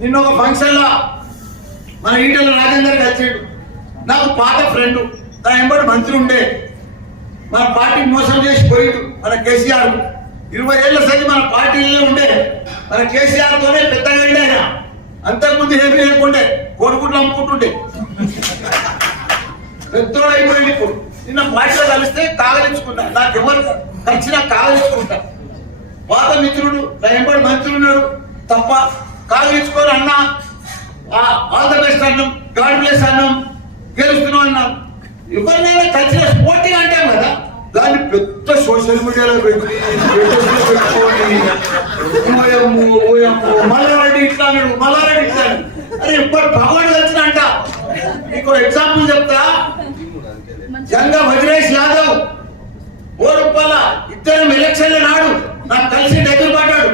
నిన్న ఒక ఫంక్షన్లో మన ఈటల రాజేందర్ కలిసాడు. నాకు పాత ఫ్రెండ్ నా ఎంబడి మంత్రి ఉండే. మన పార్టీని మోసం చేసి పోయిండు మన కేసీఆర్ ఇరవై ఏళ్ళ సరి మన పార్టీలో ఉండే. మన కేసీఆర్తోనే పెద్దగా అయింది ఆయన. అంతకుముందు ఏమి లేకుండే. కోరుకుంటూ అమ్ముకుంటుండే. పెద్దోడు అయిపోయింది ఇప్పుడు. నిన్న పార్టీలో కలిస్తే కాగలించుకుంటా నాకు ఎవరు కలిసినా కాగలించుకుంటా పాత మిత్రుడు నా ఎంబడి మంత్రి ఉన్నాడు తప్ప కాగలించుకొని అన్నా ఆల్ ద బెస్ట్ అన్నాం గాడ్ బ్లెస్ అన్నాం గెలుస్తున్నాం అన్నాం ఎవరినైనా కలిసిన స్పోర్టింగ్ అంటాం కదా దాన్ని పెద్ద సోషల్ మీడియాలో పెట్టి మల్లారెడ్డి ఇట్లా మల్లారెడ్డి ఇట్లా అరే ఇప్పుడు పవన్ వచ్చిన అంట మీకు ఎగ్జాంపుల్ చెప్తా. జంగా వజ్రేష్ యాదవ్ ఓ రూపాయల ఇద్దరం ఎలక్షన్ల నాడు నాకు కలిసి దగ్గర పడ్డాడు.